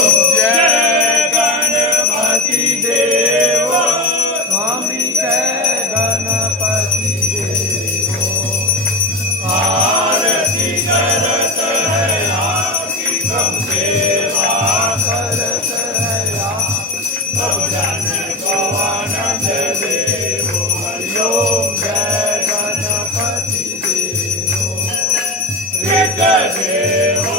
जय गणपति देव स्वामी जय गणपति देव आरती करत है आपकी सब सेवा करत है आप सब जन को आनंद देव हरिओम जय गणपति देव रित देव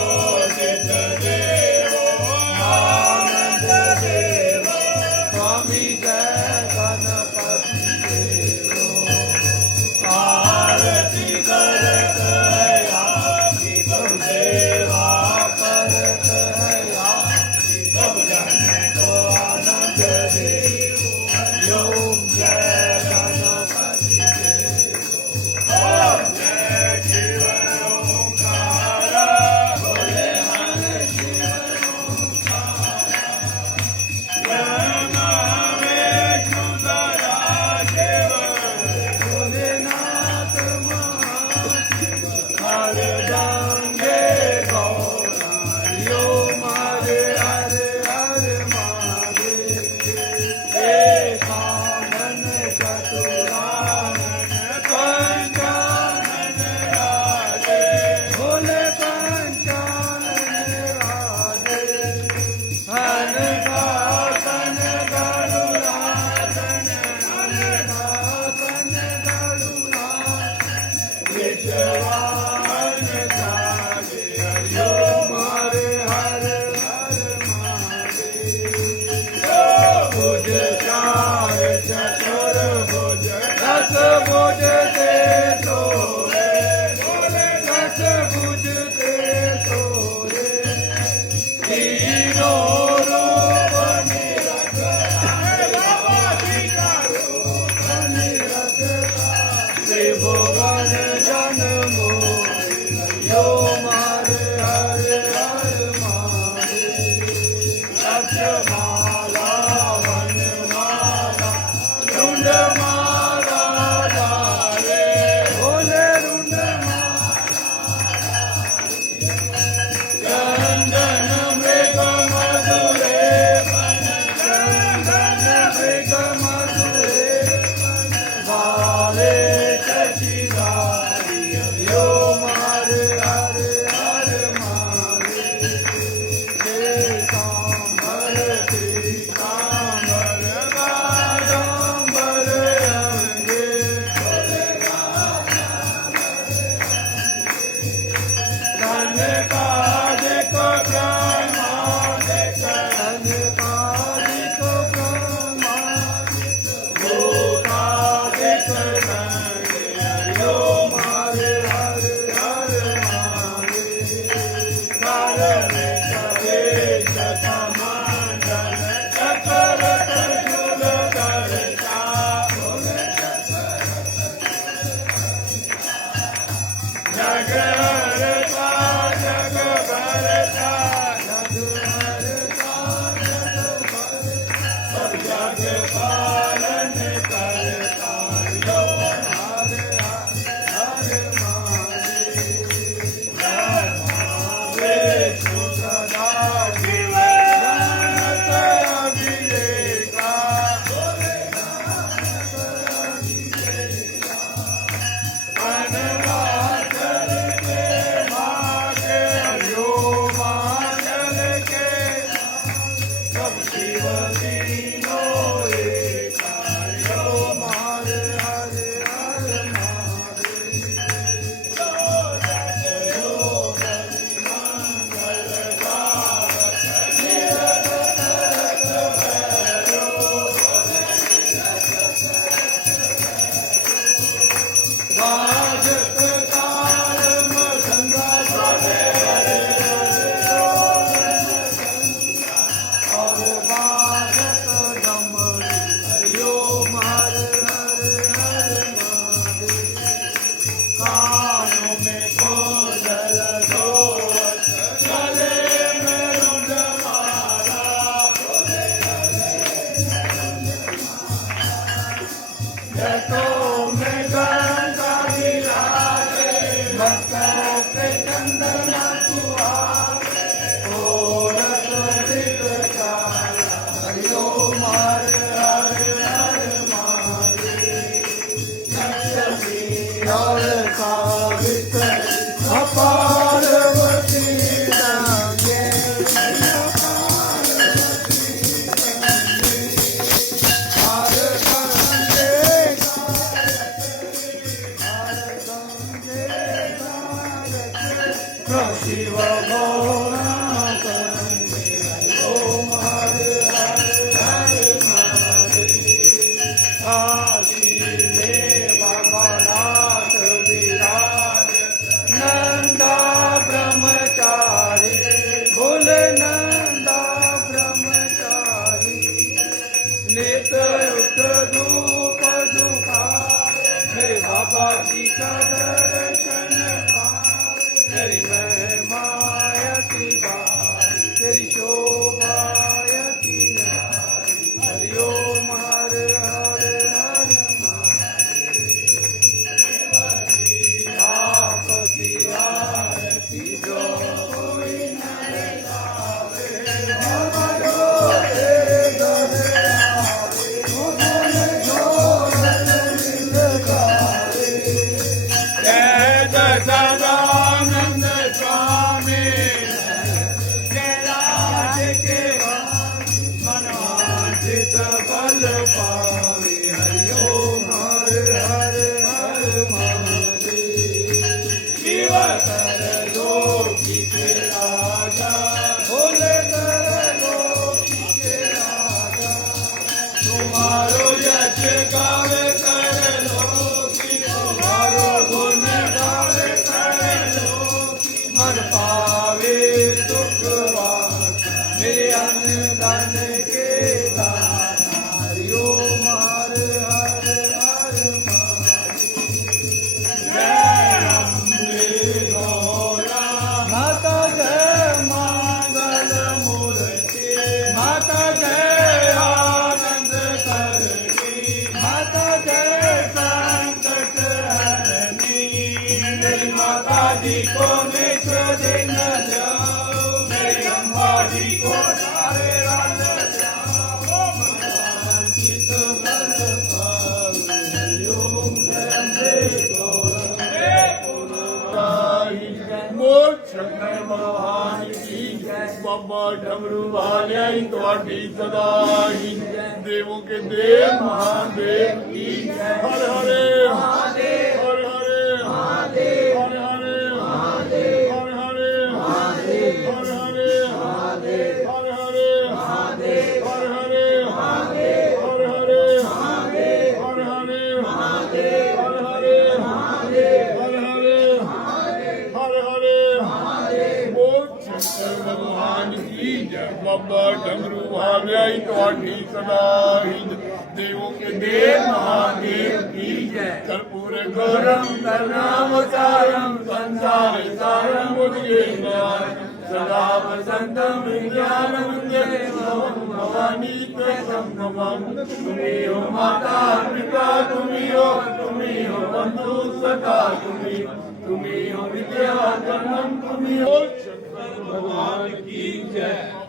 Hare बाकी का दर्शन पावे, तेरी महिमा अति भारी, तेरी शोभा अति न्यारी। हरि ओम हर हर हर महादेव। आपकी आरती जो कोई नर गावे, हमारो तेरे घर आवे, मुकुंद झोलन मिल गावे। जय सदानंद स्वामी कैलाश के मनवांछित फल पावे। हरि ओम हर हर हर महादेव। शिव कर लोकी के राजा, भोले कर लोकी के राजा। तुम्हारो यश गावे कर लोकी, तुम्हारो गुण गावे कर लोकी। मन पावे सुख वासा, मेरे अन्न धन के दाता। हरि ओम हर हर हर महादेव। जय अम्बे गौरा माता, जय मंगल मूर्ति माता, जय आनंद करणी माता, जय संकट हरणी। मेरी माता जी को नित्य दिन जाओ, मेरी अम्बा जी को सारे रात जाओ। मनवांछित फल पावे। हरि ओम जय अम्बे गौरा। बोल शंकर भगवान की जय। बाबा डमरू वाले ਤੁਹਾਡੀ सदा ही देवों के देव महादेव की जय। हर हरे महादेव, हर हरे महादेव, हर हरे महादेव, हर हरे महादेव, हर हरे महादेव, हर हरे महादेव, हर हरे महादेव, हर हरे महादेव, हर हरे महादेव, हर हरे महादेव, हर हरे महादेव, हर हरे महादेव। बोल शंकर भगवान की जय। बाबा डमरू वाले ਤੁਹਾਡੀ सदा ही देवों के देव महादेव की जय। कर्पूर गौरम करुणावतारम संसार सारम बुद्धिज्ञान सदा वसंतम विज्ञानम देवम भवानी त्वं नमः। तुम्ही हो माता पिता, तुम्ही हो बंधु सखा, तुम्ही हो विद्या जन्म, तुम्ही हो शंकर भगवान की जय।